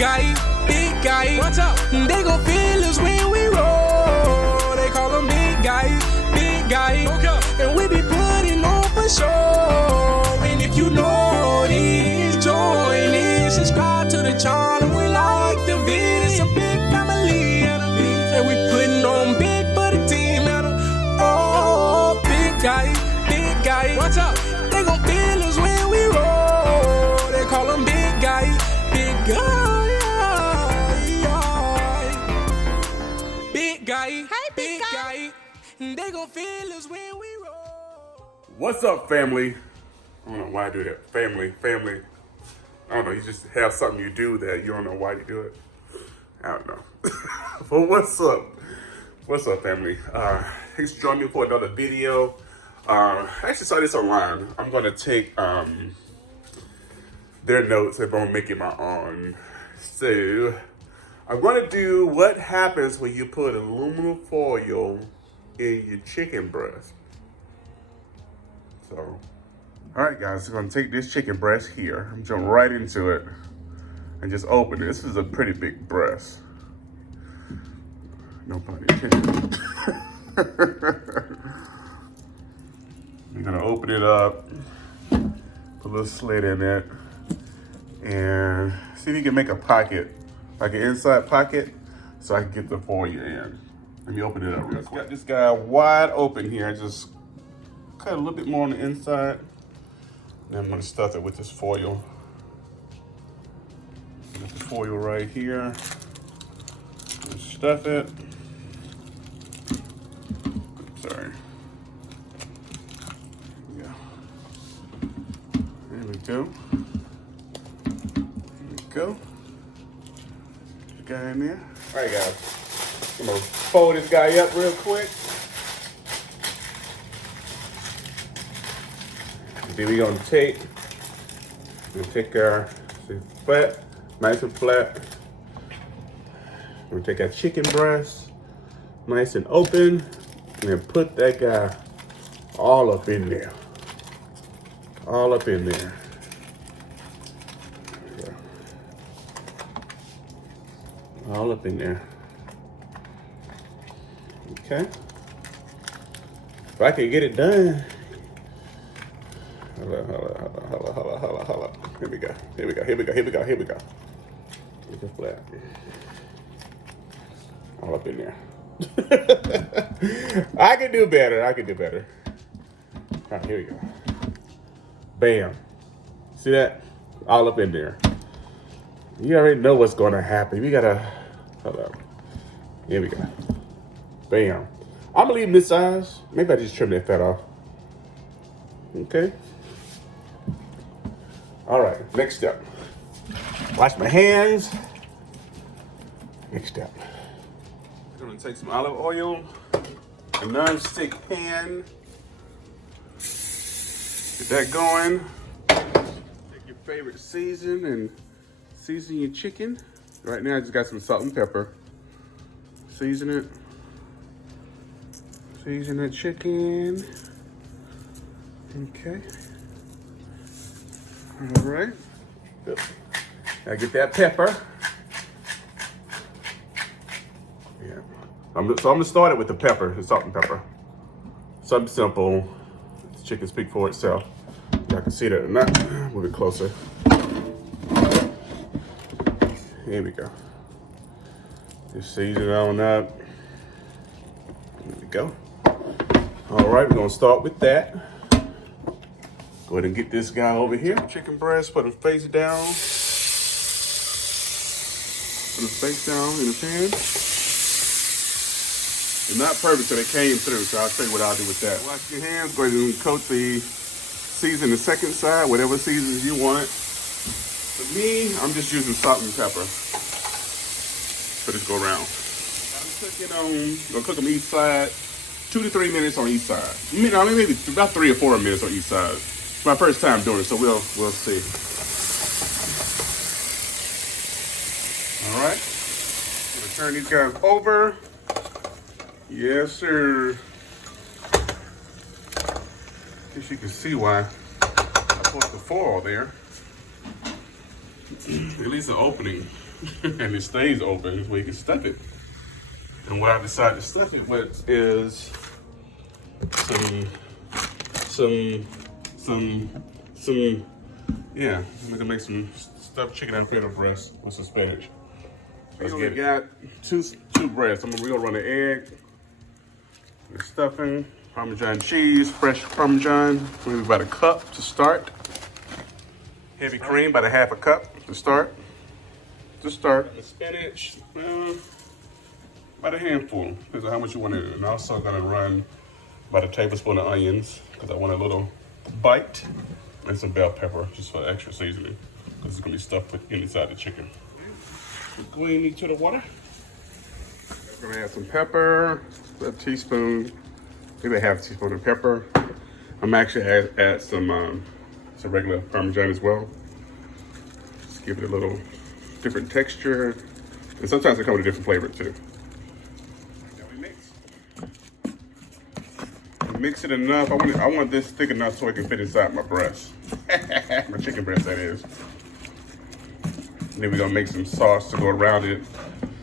big guy. Watch out. They gon' feel us when we roll. They call them big guy. Okay. And we be putting on for sure. And if you know this, join in, subscribe to the channel. We like the vid, it's a big family. And we putting on big for the team. Oh, big guy. Watch out. They gon' feel us when we roll. They call them big guy. Big guy. Hey, big guy. They gon' feel us when we roll. What's up, family? I don't know why I do that. Family. I don't know, you just have something you do that you don't know why you do it. I don't know. But what's up? What's up, family? Thanks for joining me for another video. I actually saw this online. I'm gonna take their notes and I'm gonna make it my own. So I'm gonna do what happens when you put aluminum foil in your chicken breast. So, all right, guys, I'm gonna take this chicken breast here. I'm jumping right into it and just open it. This is a pretty big breast. No pun intended. You're gonna open it up, put a little slit in it, and see if you can make a pocket, like an inside pocket, so I can get the foil in. Let me open it up real quick. Got this guy wide open here. I just cut a little bit more on the inside. And I'm gonna stuff it with this foil. Get the foil right here. Just stuff it. Sorry. Yeah. There we go. There we go. Put the guy in there. All right, guys. I'm gonna fold this guy up real quick. And then we're gonna take our flat, nice and flat. We're gonna take our chicken breast, nice and open, and then put that guy all up in there. All up in there. Yeah. All up in there. Okay. If I can get it done. Hold on. Here we go. It's just flat. All up in there. I can do better. All right, here we go. Bam. See that? All up in there. You already know what's going to happen. We gotta, hold up. Here we go. Bam. I'm gonna leave them this size. Maybe I just trim that fat off. Okay. All right, next step. Wash my hands. Next step. I'm gonna take some olive oil, a non-stick pan. Get that going. Take your favorite season and season your chicken. Right now I just got some salt and pepper. Season it. Season the chicken. Okay. All right. Gotta get that pepper. Yeah. So I'm gonna start it with the pepper, the salt and pepper. Something simple. This chicken speaks for itself. Y'all can see that or not. Move it closer. Here we go. Just season it on up. There we go. All right, we're gonna start with that. Go ahead and get this guy over here. Chicken breast, put him face down. Put him face down in the pan. It's not perfect, so they came through, so I'll show you what I'll do with that. Wash your hands, go ahead and coat the season the second side, whatever seasons you want. For me, I'm just using salt and pepper for this go around. Gonna cook them each side, 2 to 3 minutes on each side. Maybe about 3 or 4 minutes on each side. It's my first time doing it, so we'll see. All right, gonna turn these guys over. Yes, sir. Guess you can see why I put the foil there. At least an opening. and it stays open so you can stuff it. And what I decided to stuff it with is yeah, I'm gonna make some stuffed chicken Alfredo breast with some spinach. Let's get it. Got two breasts. We're gonna run an egg, the stuffing, Parmesan cheese, fresh Parmesan, maybe about a cup to start. Heavy cream, about a half a cup to start. The spinach, about a handful, depends on how much you want to. And I'm also gonna run about a tablespoon of onions because I want a little bite, and some bell pepper just for extra seasoning because it's gonna be stuffed inside the chicken. Going into the water. I'm gonna add some pepper, a teaspoon, maybe a half teaspoon of pepper. I'm actually add some regular Parmesan as well. Just give it a little different texture, and sometimes it comes with a different flavor too. Now we mix. Mix it enough. I want this thick enough so it can fit inside my breast, my chicken breast that is. And then we're gonna make some sauce to go around it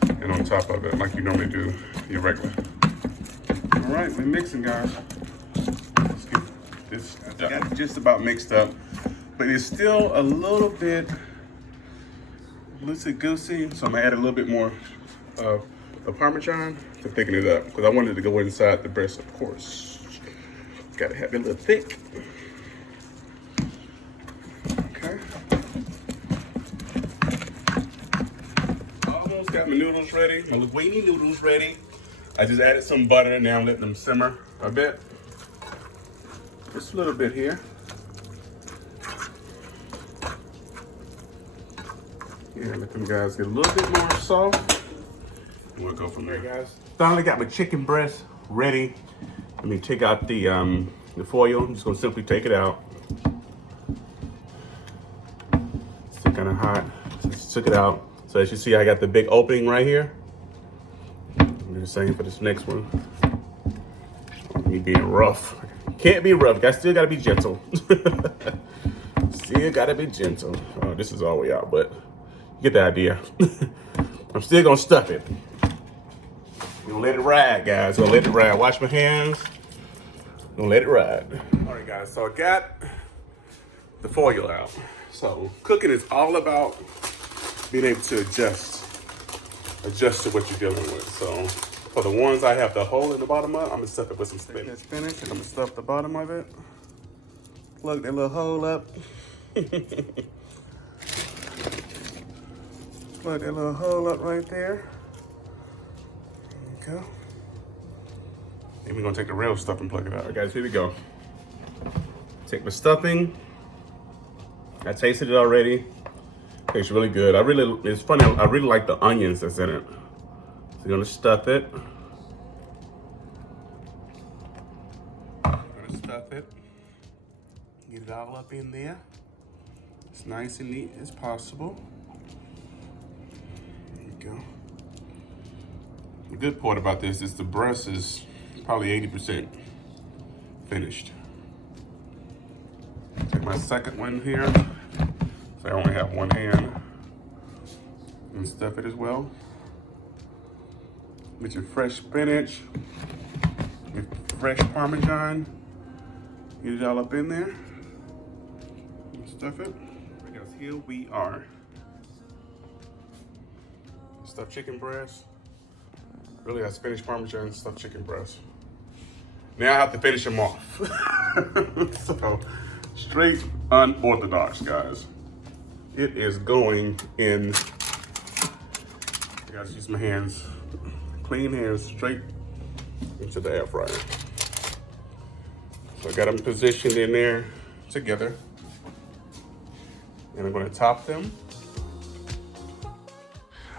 and on top of it, like you normally do your regular. All right, we're mixing, guys. Let's get this done. Got it just about mixed up, but it's still a little bit loosey-goosey, so I'm gonna add a little bit more of the Parmesan to thicken it up, because I wanted it to go inside the breast, of course. Gotta have it a little thick. Okay. Almost got my noodles ready, my linguine noodles ready. I just added some butter, and now I'm letting them simmer a bit. Just a little bit here. Yeah, let them guys get a little bit more soft. And we'll go from there, guys. Finally got my chicken breast ready. Let me take out the foil. I'm just gonna simply take it out. It's still kind of hot. Just took it out. So as you see, I got the big opening right here. I'm do the same for this next one. Me being rough. Can't be rough. I still gotta be gentle. Still gotta be gentle. Oh, this is all the way out, but you get the idea. I'm still gonna stuff it. Gonna let it ride, guys. Gonna let it ride. Wash my hands. Gonna let it ride. All right, guys. So I got the foil out. So cooking is all about being able to adjust to what you're dealing with. So for the ones I have the hole in the bottom of, I'm gonna stuff it with some spinach. And I'm gonna stuff the bottom of it. Plug that little hole up. Plug that little hole up right there. Go. And we're gonna take the real stuff and plug it out. All right, guys, here we go. Take my stuffing. I tasted it already. Tastes really good. It's funny, I really like the onions that's in it. So you're gonna stuff it. Get it all up in there. As nice and neat as possible. There you go. The good part about this is the breast is probably 80% finished. Take my second one here, so I only have one hand, and stuff it as well. With your fresh spinach, your fresh Parmesan, get it all up in there, and stuff it. Because here we are. Stuffed chicken breast. Really, I spinach Parmesan, stuffed chicken breast. Now I have to finish them off. So, straight unorthodox, guys. It is going in, I gotta use my hands, clean hands, straight into the air fryer. So I got them positioned in there together. And I'm gonna top them.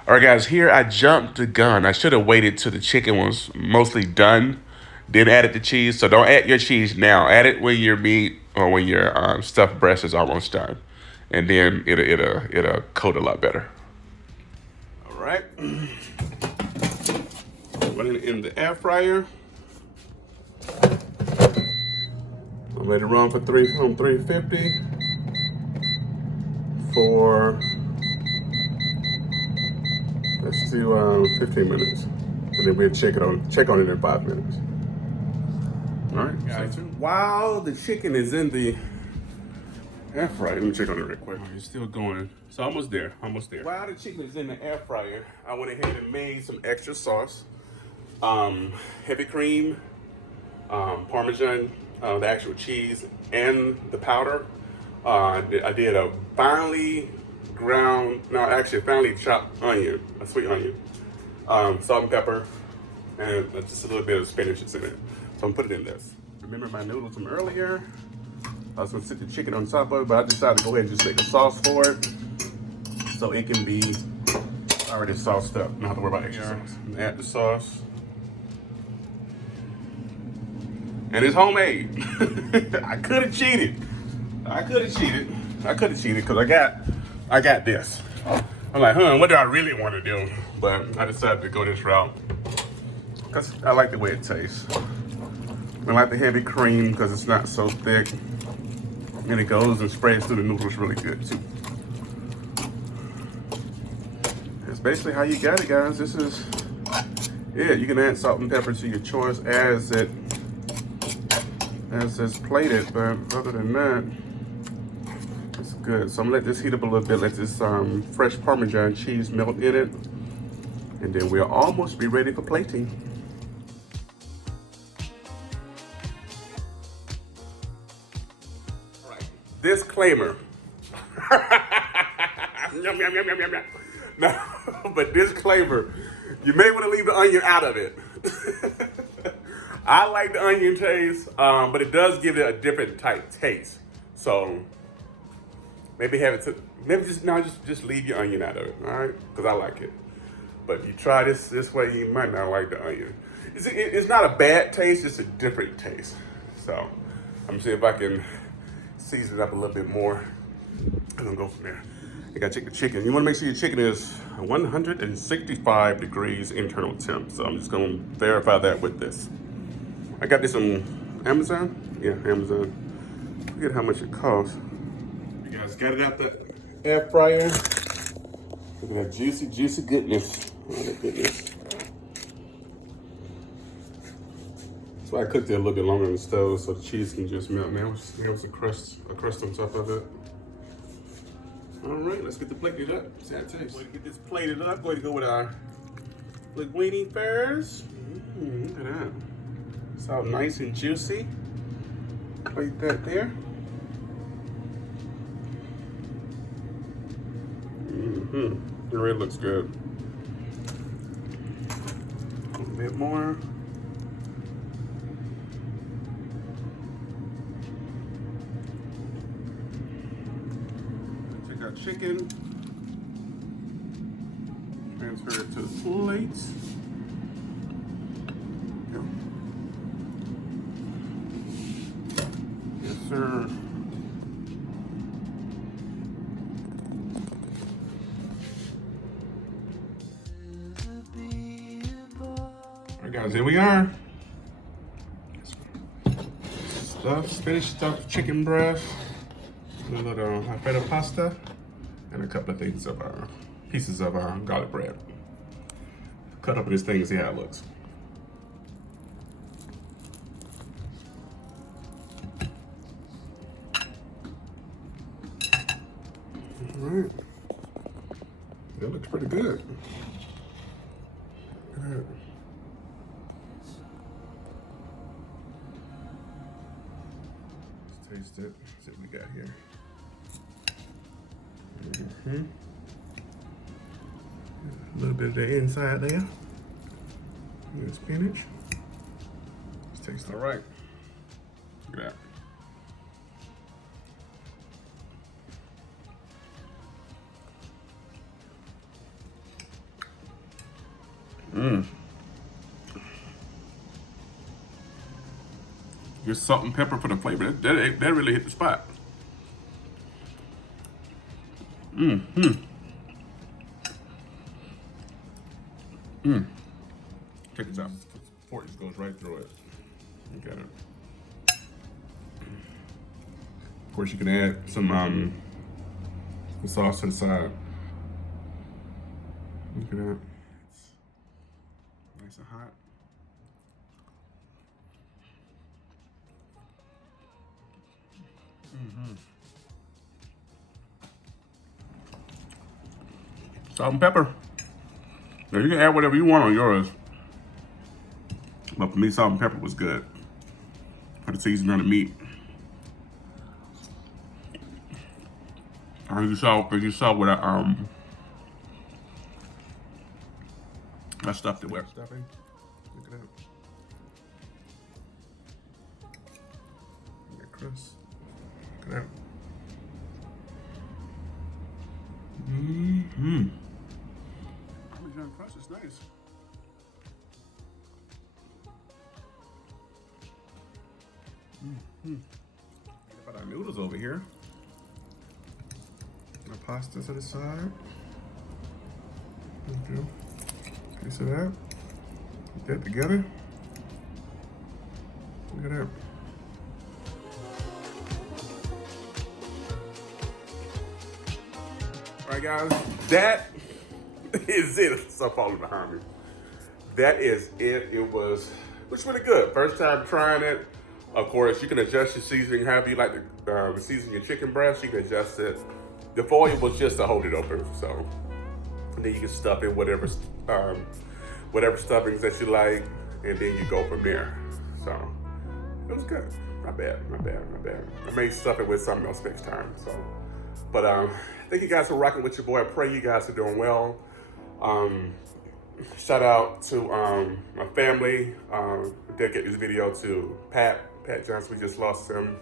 All right, guys, here I jumped the gun. I should have waited till the chicken was mostly done, then added the cheese. So don't add your cheese now. Add it when your meat or when your stuffed breast is almost done. And then it'll coat a lot better. All right. Running it in the air fryer. I'll let it run for 350 for Let's do 15 minutes. And then we'll check on it in 5 minutes. All right, guys. While the chicken is in the air fryer, let me check on it real quick. It's still going. So almost there, almost there. While the chicken is in the air fryer, I went ahead and made some extra sauce. Heavy cream, Parmesan, the actual cheese, and the powder. I did a finely chopped onion, a sweet onion, salt and pepper, and just a little bit of spinach that's in it. So I'm gonna put it in this. Remember my noodles from earlier? I was gonna sit the chicken on top of it, but I decided to go ahead and just make a sauce for it, so it can be already sauced up. Not have to worry about extra sauce. Add the sauce. And it's homemade. I could have cheated. I could have cheated because I got this. I'm like, what do I really want to do? But I decided to go this route because I like the way it tastes. I like the heavy cream because it's not so thick, and it goes and sprays through the noodles really good too. That's basically how you got it, guys. This is it. You can add salt and pepper to your choice as it's plated, but other than that, it's good. So I'm gonna let this heat up a little bit, let this fresh Parmesan cheese melt in it, and then we'll almost be ready for plating. All right, disclaimer. Yum, yum, yum, yum, yum, yum. No, but disclaimer, you may want to leave the onion out of it. I like the onion taste, but it does give it a different type taste. So maybe just leave your onion out of it, all right? Because I like it. But if you try this way, you might not like the onion. It's not a bad taste, it's a different taste. So I'm gonna see if I can season it up a little bit more. I'm gonna go from there. I gotta check the chicken. You wanna make sure your chicken is 165 degrees internal temp. So I'm just gonna verify that with this. I got this on Amazon. Yeah, Amazon. I forget how much it costs. You guys got it out the air fryer. Look at that juicy, juicy goodness. Oh my goodness. That's why I cooked it a little bit longer on the stove so the cheese can just melt. Now there was a crust on top of it. All right, let's get the plated up. See how it tastes. We're gonna get this plated up. Going to go with our linguine first. Look at that. It's all nice and juicy. Plate that there. It really looks good. A little bit more. Take our chicken. Transfer it to the plate. Sir. Alright guys, here we are. Spinach stuffed chicken breast, a little Alfredo pasta, and a couple of things of pieces of garlic bread. Cut up in this thing and see how it looks. Alright, that looks pretty good. Look at that. Let's taste it, see what we got here. A little bit of the inside there. And spinach. Let's taste it. Alright, look at that. Just salt and pepper for the flavor. That really hit the spot. Check this out. Fork just goes right through it. You got it. Of course, you can add some sauce to the side. Look at that. Nice and hot. Salt and pepper. Now you can add whatever you want on yours. But for me, salt and pepper was good. For the seasoning on the meat. As you saw what I stuffed it with. Stuffing. Look at that. Look at Chris. Look at that. Parmesan crust is nice. Put our noodles over here. My pasta to the side. Okay. Piece of that. Put that together. Look at that. All right, guys, that is it. Stop falling behind me. That is it. It was really good. First time trying it. Of course, you can adjust your seasoning however you like to season your chicken breast. You can adjust it. The foil was just to hold it open, so and then you can stuff in whatever stuffings that you like, and then you go from there. So it was good. Not bad. I may stuff it with something else next time. So, but thank you guys for rocking with your boy. I pray you guys are doing well. Shout out to my family. Dedicate this video to Pat Johnson. We just lost him.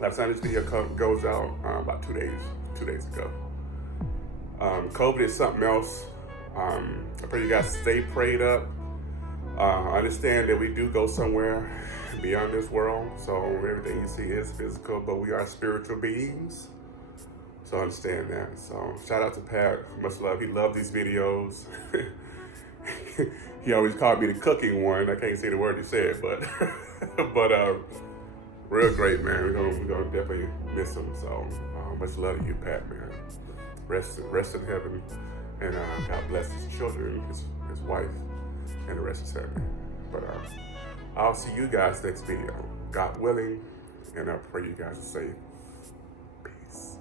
Last time this video goes out, about 2 days ago. COVID is something else. I pray you guys stay prayed up. I understand that we do go somewhere beyond this world, so everything you see is physical, but we are spiritual beings. So understand that. So shout out to Pat, much love. He loved these videos. He always called me the cooking one. I can't say the word he said, but real great, man. We're gonna definitely miss him. So much love to you, Pat, man. Rest in heaven, and God bless his children, his wife, and the rest of his family. But I'll see you guys next video, God willing, and I pray you guys are safe. Peace.